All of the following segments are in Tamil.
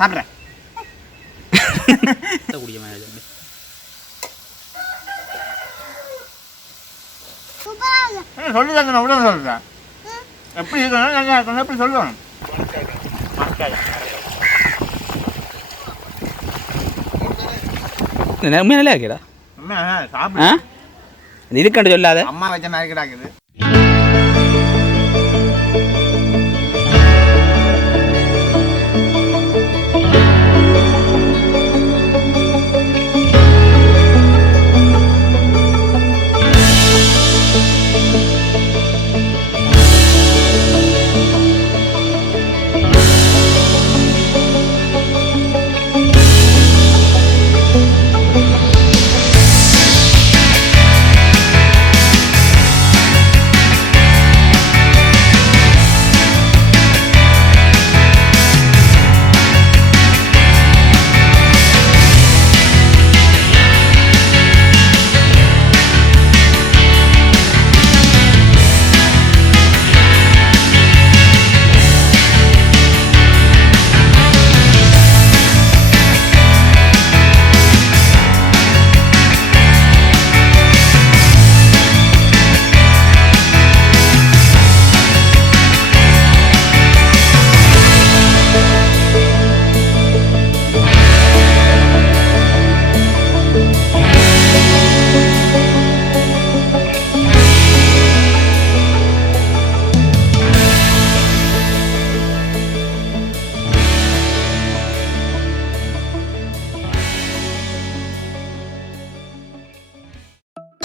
சாப்பிட்றேன். சொல்லி தந்தேன் உடனே சொல்கிறேன். எப்படி இருக்கணும் நல்லா இருக்கணும் எப்படி சொல்லணும். நல்லா இருக்கா சாப்பிட இதுக்கண்டு சொல்லாத அம்மா வச்ச மாதிரி கிடாக்குது.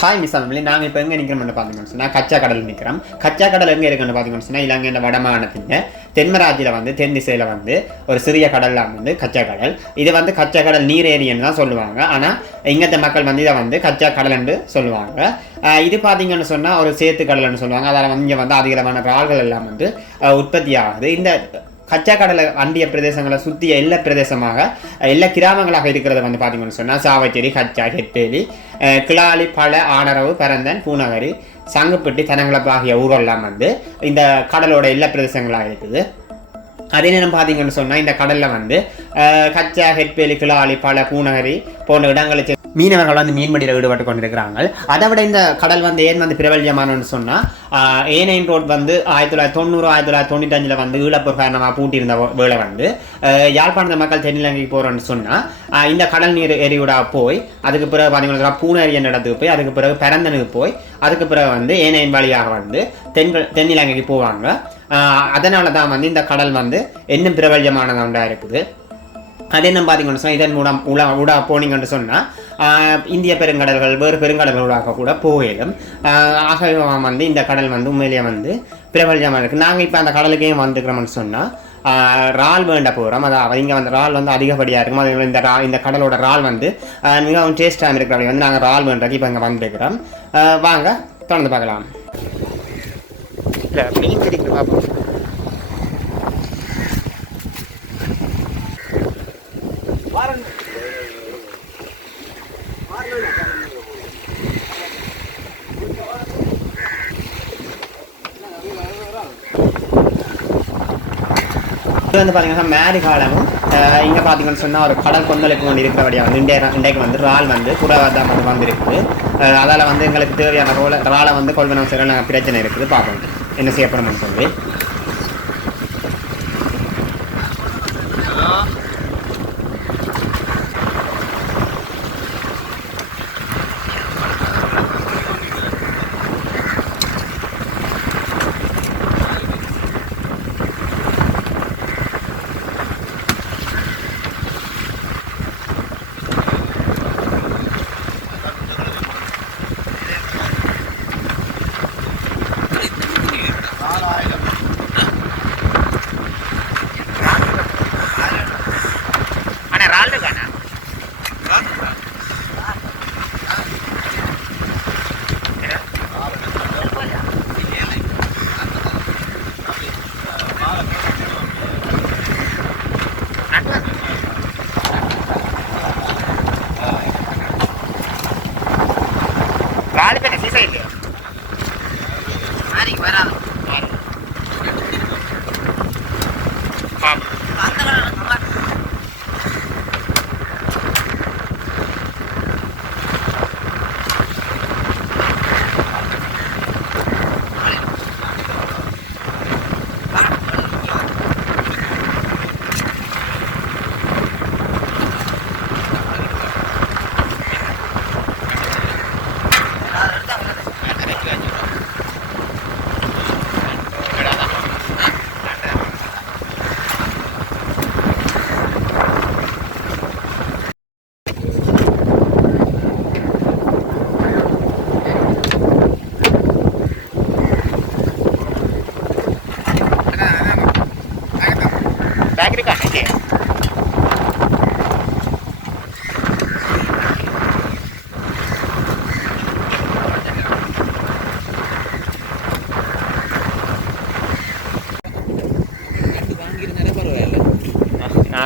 ஹாய் மிஸ் ஃபேமிலி, நாங்கள் இப்போ எங்கே நிற்கிறோம்னு பார்த்தீங்கன்னு சொன்னால் கச்சா கடல் நிற்கிறோம். கச்சா கடல் எங்கே இருக்குன்னு பார்த்தீங்கன்னு சொன்னால் இலங்கையில் வடமாகாணத்தின் தென்மராட்சியில் வந்து தென் திசையில் வந்து ஒரு சிறிய கடல்லாம் வந்து கச்சா கடல். இது வந்து கச்சா கடல் நீர் ஏரியன்னு தான் சொல்லுவாங்க. ஆனால் இங்கத்த மக்கள் வந்து இதை வந்து கச்சா கடல்ன்னு சொல்லுவாங்க. இது பார்த்தீங்கன்னு சொன்னால் ஒரு சேத்து கடல்னு சொல்லுவாங்க. அதில் வந்து இங்கே வந்து அதிகமான இறால்கள் எல்லாம் வந்து உற்பத்தி ஆகுது. இந்த கச்சா கடலை அண்டிய பிரதேசங்களை சுற்றிய எல்லா பிரதேசமாக எல்லா கிராமங்களாக இருக்கிறத வந்து பார்த்தீங்கன்னு சொன்னால் சாவச்சேரி, கச்சா, ஹெட்டேலி, கிளாலி, பழ, ஆனரவு, பரந்தன், பூநகரி, சங்குப்பட்டி, தனங்களப்பு ஆகிய ஊரெல்லாம் வந்து இந்த கடலோட எல்லா பிரதேசங்களாக இருக்குது. அதே நேரம் பார்த்தீங்கன்னு சொன்னால் இந்த கடலில் வந்து கச்சா, ஹெட்பேலி, கிளாலி, பழ, பூநகரி போன்ற இடங்களுக்கு மீனவர்கள் வந்து மீன்பிடியில் ஈடுபட்டு கொண்டிருக்கிறாங்க. அதை விட இந்த கடல் வந்து ஏன் வந்து பிரபல்யமானு சொன்னால் A9 ரோட் வந்து 1990 1995 வந்து ஈழப்போர் காரணமாக பூட்டியிருந்த வேளை வந்து யாழ்ப்பாணத்து மக்கள் தென்னிலங்கைக்கு போகிறோன்னு சொன்னால் இந்த கடல் நீர் எரிவிடா போய் அதுக்கு பிறகு பார்த்தீங்கன்னா பூநகரி என்ற இடத்துக்கு போய் அதுக்கு பிறகு பரந்தனுக்கு போய் அதுக்கு பிறகு வந்து A9 வழியாக வந்து தென்னிலங்கைக்கு போவாங்க. அதனால தான் வந்து இந்த கடல் வந்து இன்னும் பிரபல்யமானதாக ஒன்றாக இருக்குது. அது என்ன பார்த்தீங்கன்னு சொன்னால் இதன் மூலம் ஊடாக போனீங்கன்னு சொன்னால் இந்திய பெருங்கடல்கள் வேறு பெருங்கடல்களாக கூட போயிடும். ஆகவே வந்து இந்த கடல் வந்து உண்மையிலேயே வந்து பிரபல்யமாக இருக்குது. நாங்கள் இப்போ அந்த கடலுக்கே வந்துக்கிறோம்னு சொன்னால் இறால் வேண்ட போகிறோம். அதாவது இங்கே வந்து இறால் வந்து அதிகப்படியாக இருக்கும். அது இந்த கடலோட இறால் வந்து மிகவும் டேஸ்ட்டாக இருக்கிற அப்படி வந்து நாங்கள் இறால் வேண்டதுக்கு இப்போ இங்கே வந்துருக்கிறோம். வாங்க தொடர்ந்து பார்க்கலாம். இல்லை மீன் கிடைக்கும் பார்ப்போம். இது வந்து பார்த்தீங்கன்னா மேரி காலமும் இங்கே பார்த்தீங்கன்னு சொன்னால் ஒரு கடல் கொந்தளிப்பு கொண்டு இருக்கிறபடியாக வந்து இன்றைக்கு வந்து இறால் வந்து குறைவாக வந்து வந்துருக்குது. அதால் வந்து எங்களுக்கு தேவையான இறாலை வந்து கொள்வனம் செய்கிற நாங்கள் பிரச்சனை இருக்குது. பார்ப்போம் என்ன செய்யப்படணும்னு சொல்லி.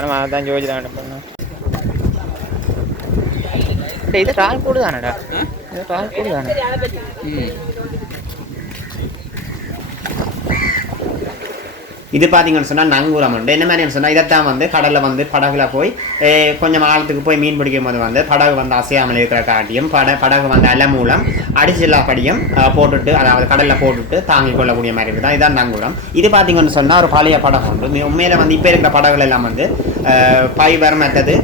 ஆமாம் அதான் ஜோதிடா பண்ணேன். இது ரால் கூடு தானடா, இது ரால் கூடு தானே. இது பார்த்தீங்கன்னு சொன்னால் நங்கூரம் உண்டு. என்ன மாதிரின்னு சொன்னால் இதைத்தான் வந்து கடலில் வந்து படகுல போய் கொஞ்சம் ஆழத்துக்கு போய் மீன் பிடிக்கும் போது வந்து படகு வந்து அசையாமல் இருக்கிற காட்டியும் படகு வந்து அலை மூலம் அடிச்சில்லாப்படியும் போட்டுட்டு, அதாவது கடலில் போட்டுட்டு தாங்கி கொள்ளக்கூடிய மாதிரி இருக்குது. இதுதான் நங்கூரம். இது பார்த்தீங்கன்னு சொன்னால் ஒரு பழைய படகு உண்டு. உண்மையில வந்து இப்போ இருக்கிற படகுகள் எல்லாம் வந்து ஃபைபர் மற்றது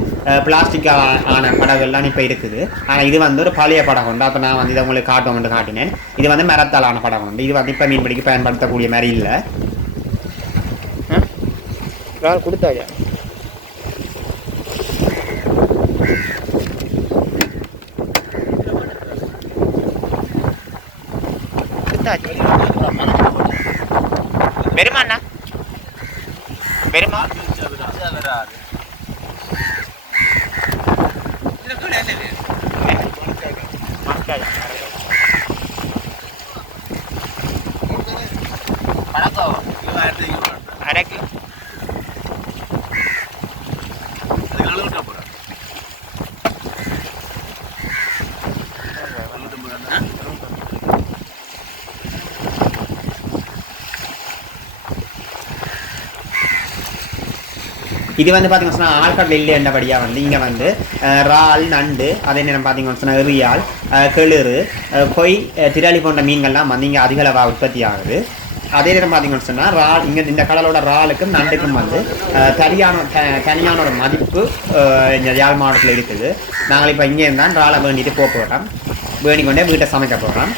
பிளாஸ்டிக்காக ஆன படகுகள்லாம் இப்போ இருக்குது. ஆனால் இது வந்து ஒரு பழைய படகு உண்டு. அப்போ நான் வந்து இதை உங்களுக்கு காட்டுவேன். இது வந்து மரத்தாலான படகு உண்டு. இது வந்து இப்போ மீன் பிடிக்க பயன்படுத்தக்கூடிய மாதிரி இல்லை. ரால் கொடுத்தாயா? பெருமாண்ணா பெருமா அரைக்கு இது வந்து பார்த்தீங்கன்னு சொன்னால் ஆழ்கடல் இல்லைன்றபடியாக வந்து இங்கே வந்து இறால், நண்டு, அதே நேரம் பார்த்தீங்கன்னு சொன்னால் எறியால், கெளுறு, கொய், திராளி போன்ற மீன்கள்லாம் வந்து இங்கே அதிக அளவாக உற்பத்தி ஆகுது. அதே நேரம் பார்த்தீங்கன்னு சொன்னால் இறால் இங்கே இந்த கடலோட இறாலுக்கும் நண்டுக்கும் வந்து தனியான ஒரு மதிப்பு இந்த யாழ் மாவட்டத்தில் இருக்குது. நாங்கள் இப்போ இங்கே இருந்தால் இறாலை வேண்டிட்டு போகிறோம், வேண்டிக்கொண்டே வீட்டை சமைக்க போகிறோம்.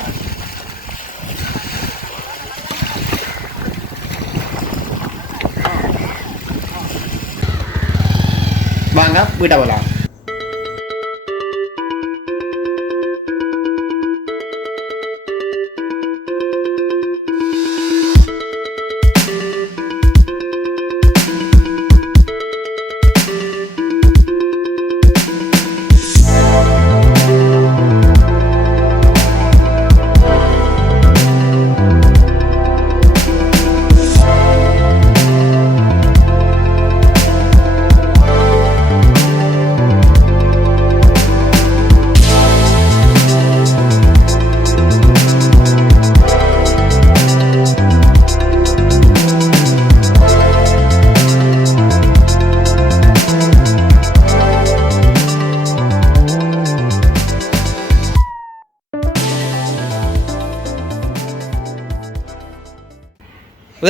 வாங்க வீட்டை போகலாம்.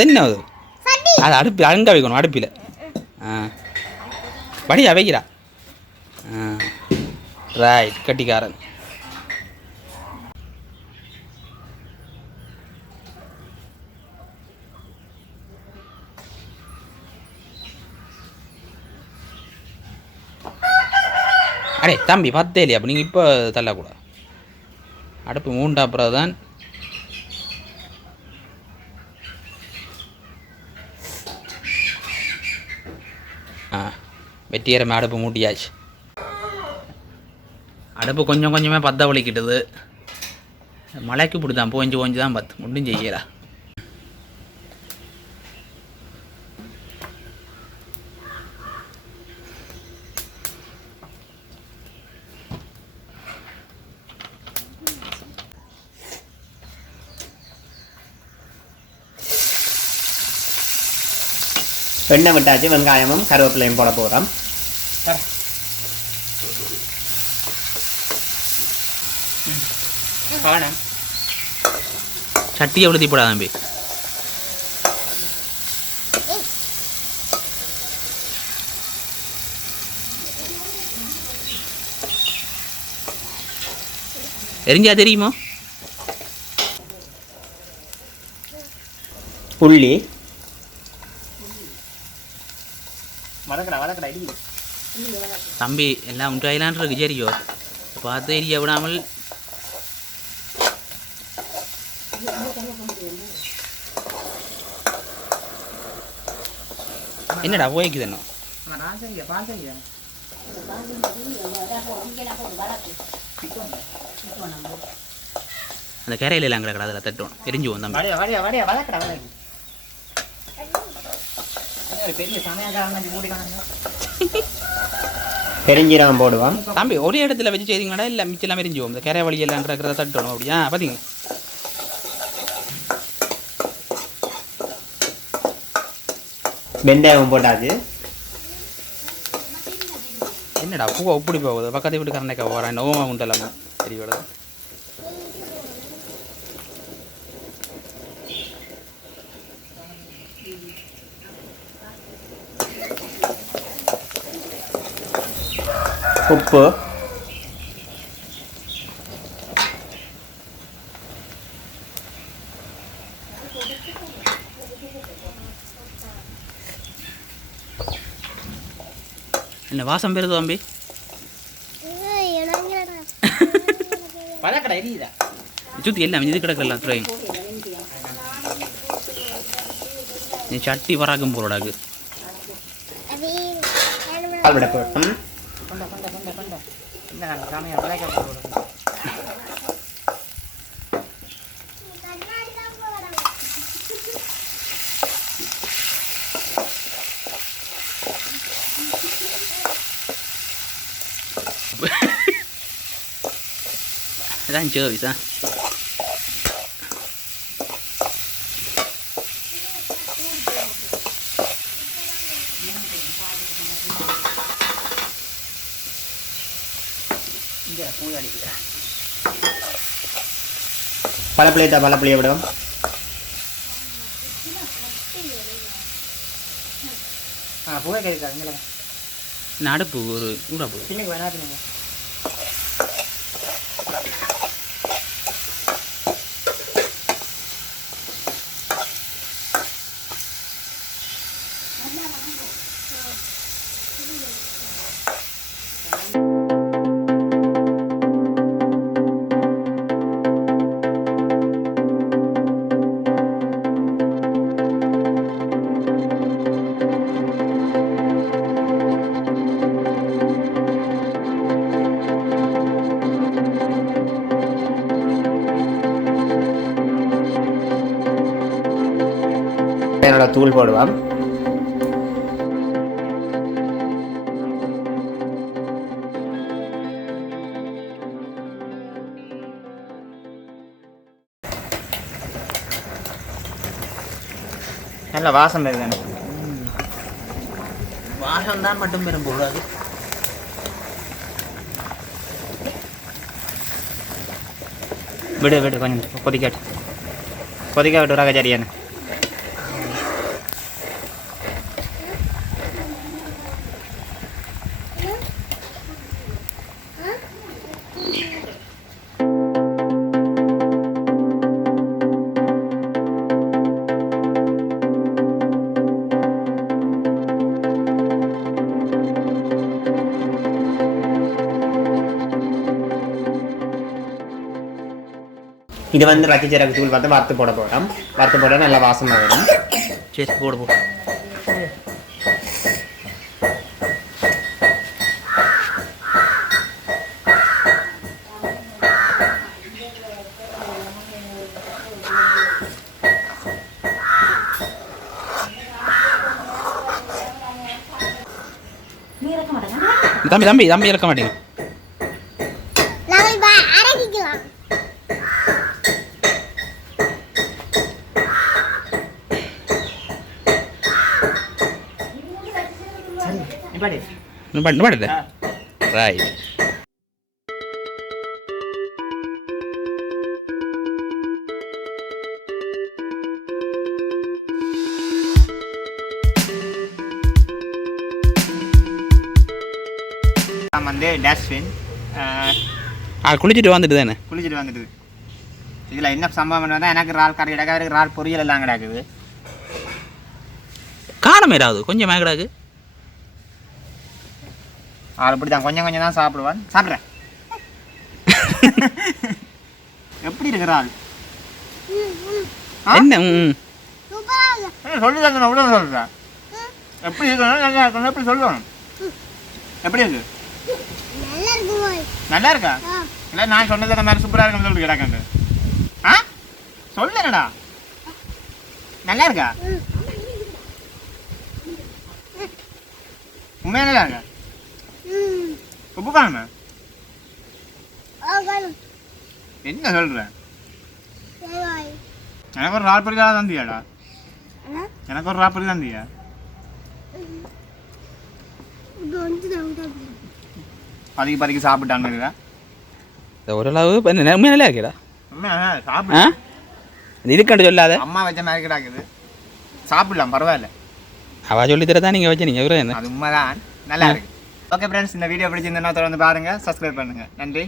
என்ன அது? அது அடுப்பு அங்கே வைக்கணும், அடுப்பில். படியா வைக்கிறா. ரைட், கட்டிக்காரன். அடே தம்பி, பத்தே இல்லையா? அப்போ நீங்கள் இப்போ தள்ளக்கூடாது. அடுப்பு மூண்டா அப்புறம் தான். வெட்டியரமே அடுப்பு மூட்டியாச்சு. அடுப்பு கொஞ்சம் கொஞ்சமாக பற்ற வலிக்கிட்டது. மழைக்கு இப்படி தான் போஞ்சு தான் பத்து ஒன்றும் செய்யலா. எண்ணெய் விட்டாச்சு, வெங்காயமும் கருவேப்பிலையும் போட போகிறோம். சட்டியை உளுத்தி போடா தம்பி. எரிஞ்சா தெரியுமோ? உள்ளி வதக்கடா இடி தம்பி, எல்லாம் உண்டாயிலான் இருக்கு. சரியோ பார்த்து எரிய விடாமல். என்னடா போய்க்குது என்ன? அந்த கரையில எல்லாம் கிடக்கடா, அதில் தட்டணும், எரிஞ்சு வந்தோம். பெரிய சமயக்காரங்க பெருஞ்சீரகம் போடுவோம். தம்பி ஒரே இடத்துல வச்சு செய்தீங்களா இல்லை மிச்செல்லாம் எரிஞ்சுவோம் இந்த கரை வழி எல்லாம் இருக்கிறத தட்டணும் அப்படியா பார்த்தீங்க. வெந்தயம் போட்டாச்சு. என்னடா பூவை இப்படி போகுது பக்கத்து வீட்டு கரண்டைக்கா போகிறேன் ஓமா உண்டெல்லாம் சரி விடுது. உப்பு, என்ன வாசம் பெறுது தம்பி? பழக்கடை எரியுதா? சுற்றி எல்லாம் இது கிடக்கலாம் துறை நீ சட்டி வராக்கும் போடாது. இதான் சர்வீஸா? பழப்புளியை விடும். அடுப்பு ஒரு ஊடா போகுது. என்னோட தூள் போடுவோம். நல்ல வாசம் வருது. வாசம் தான் மட்டும் பெறும் போடாது. விடு விடு கொஞ்சம் கொதிக்க விட்டு ராக சரியான. இது வந்து ரத்திச்சரகு தூள் பார்த்து வறுத்து போட போகிறோம். வறுத்து போட நல்லா வாசமாக வரும். சரி போடு. தம்பி இறக்க மாட்டேங்க. ரைட். வந்து டஸ்ட்பின் குளிச்சுட்டு வந்துட்டு தானே இதில் என்ன சம்பவம் தான் எனக்கு இறால் கறி கிடக்காது, இறால் பொரியல் எல்லாம் கிடக்குது. காரம் ஏறாது கொஞ்சம் கிடக்கு. ஆள் இப்படி தான் கொஞ்சம் கொஞ்சம் தான் சாப்பிடுவான். சாப்பிட்றேன். எப்படி இருக்கிற ஆள் என்ன சொல்லி தங்க அவ்வளோ சொல்கிறேன். எப்படி இருக்கணும் நல்லா இருக்கணும் எப்படி சொல்லணும். எப்படி இருக்கு? நல்லா இருக்கா? இல்லை நான் சொன்னது அந்த மாதிரி சூப்பராக இருக்குன்னு சொல்லிட்டு கிடக்கண்டு. ஆ சொல்லுங்கடா. நல்லா இருக்கா? உண்மையாக நல்லா இருக்கா உப்பு காணுமா என்ன சொல்கிறேன் எனக்கு ஒரு ராப்பரி தான் தந்தியாடா எனக்கு ஒரு ராப்பரி தந்தியா பதுக்கி சாப்பிட்டான்னு இருக்கா ஓரளவு உண்மையாக நல்லா இருக்கேடா சாப்பிட இதுக்கண்டு சொல்லாத அம்மா வச்ச மாதிரி கிடாக்குது சாப்பிடலாம் பரவாயில்ல அவ சொல்லி தரதான் நீங்கள் வச்சு நீங்கள் என்ன அது உண்மைதான் நல்லா இருக்கு ஓகே ஃப்ரெண்ட்ஸ் இந்த வீடியோ பிடிச்சிருந்தா தொடர்ந்து பாருங்க சப்ஸ்கிரைப் பண்ணுங்க நன்றி